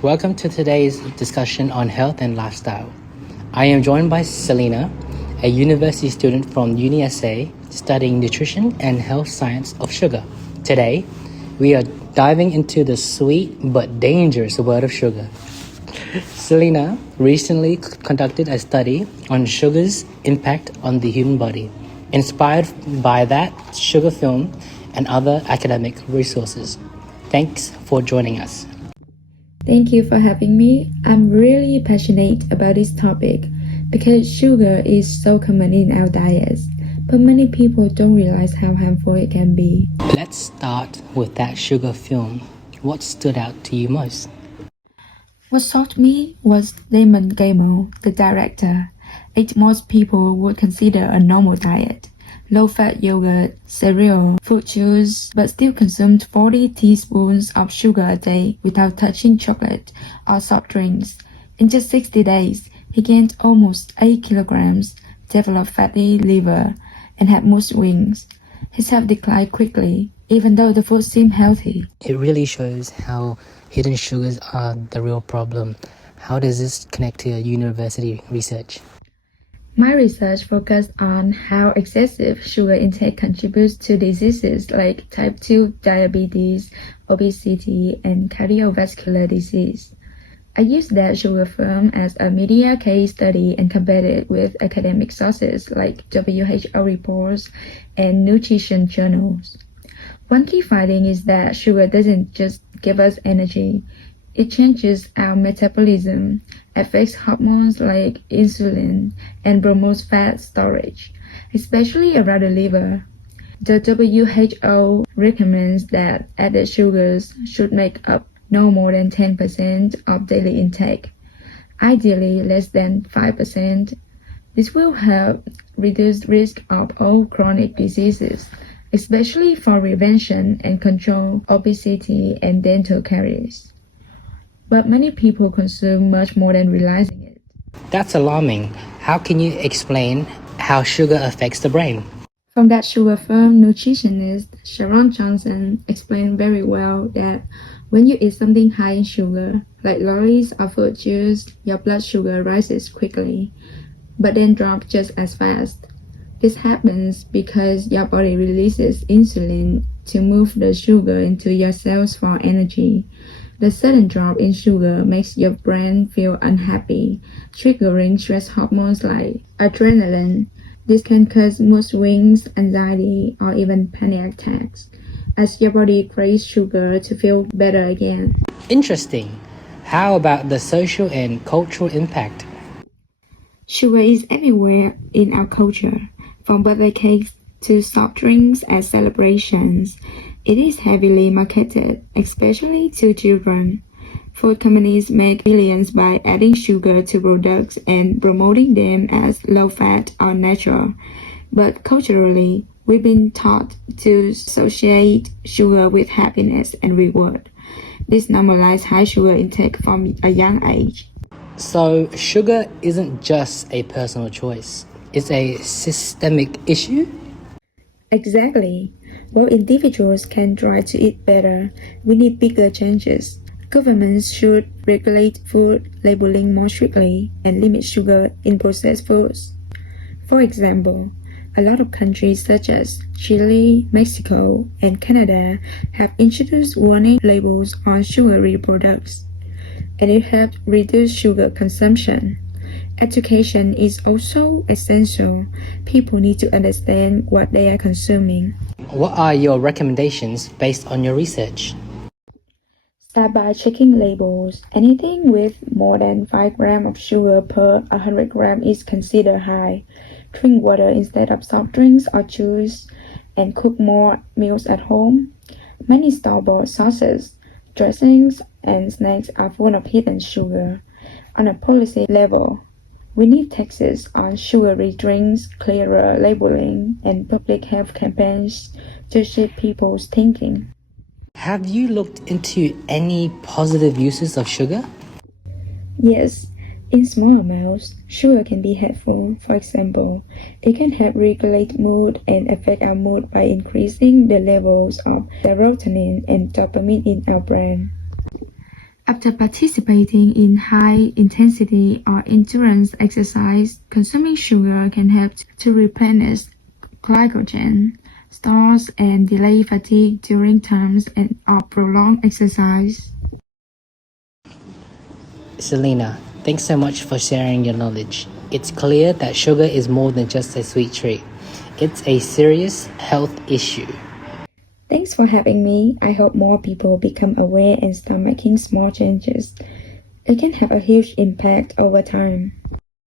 Welcome to today's discussion on health and lifestyle. I am joined by Selena, a university student from UniSA studying nutrition and health science of sugar. Today, we are diving into the sweet but dangerous world of sugar. Selena recently conducted a study on sugar's impact on the human body, inspired by that sugar film and other academic resources. Thanks for joining us. Thank you for having me. I'm really passionate about this topic because sugar is so common in our diets, but many people don't realize how harmful it can be. Let's start with that sugar film. What stood out to you most? What shocked me was Damon Gamo, the director, ate most people would consider a normal diet. Low-fat yogurt, cereal, fruit juice, but still consumed 40 teaspoons of sugar a day without touching chocolate or soft drinks. In just 60 days, he gained almost 8 kilograms, developed fatty liver, and had mood swings. His health declined quickly, even though the food seemed healthy. It really shows how hidden sugars are the real problem. How does this connect to your university research? My research focused on how excessive sugar intake contributes to diseases like type 2 diabetes, obesity, and cardiovascular disease. I used that sugar film as a media case study and compared it with academic sources like WHO reports and nutrition journals. One key finding is that sugar doesn't just give us energy. It changes our metabolism, affects hormones like insulin, and promotes fat storage, especially around the liver. The WHO recommends that added sugars should make up no more than 10% of daily intake, ideally less than 5%. This will help reduce risk of all chronic diseases, especially for prevention and control obesity and dental caries. But many people consume much more than realizing it. That's alarming. How can you explain how sugar affects the brain? From that sugar film, nutritionist Sharon Johnson explained very well that when you eat something high in sugar, like lollies or fruit juice, your blood sugar rises quickly, but then drops just as fast. This happens because your body releases insulin to move the sugar into your cells for energy. The sudden drop in sugar makes your brain feel unhappy, triggering stress hormones like adrenaline. This can cause mood swings, anxiety, or even panic attacks, as your body craves sugar to feel better again. Interesting. How about the social and cultural impact? Sugar is everywhere in our culture, from birthday cakes to soft drinks at celebrations. It is heavily marketed, especially to children. Food companies make billions by adding sugar to products and promoting them as low-fat or natural. But culturally, we've been taught to associate sugar with happiness and reward. This normalizes high sugar intake from a young age. So, sugar isn't just a personal choice, it's a systemic issue? Exactly. While individuals can try to eat better, we need bigger changes. Governments should regulate food labeling more strictly and limit sugar in processed foods. For example, a lot of countries such as Chile, Mexico, and Canada have introduced warning labels on sugary products, and it helped reduce sugar consumption. Education is also essential. People need to understand what they are consuming. What are your recommendations based on your research? Start by checking labels. Anything with more than 5 grams of sugar per 100 grams is considered high. Drink water instead of soft drinks or juice, and cook more meals at home. Many store-bought sauces, dressings, and snacks are full of hidden sugar. On a policy level, we need taxes on sugary drinks, clearer labeling, and public health campaigns to shape people's thinking. Have you looked into any positive uses of sugar? Yes, in small amounts, sugar can be helpful. For example, it can help regulate mood and affect our mood by increasing the levels of serotonin and dopamine in our brain. After participating in high-intensity or endurance exercise, consuming sugar can help to replenish glycogen stores and delay fatigue during times of prolonged exercise. Selena, thanks so much for sharing your knowledge. It's clear that sugar is more than just a sweet treat. It's a serious health issue. Thanks for having me. I hope more people become aware and start making small changes. It can have a huge impact over time.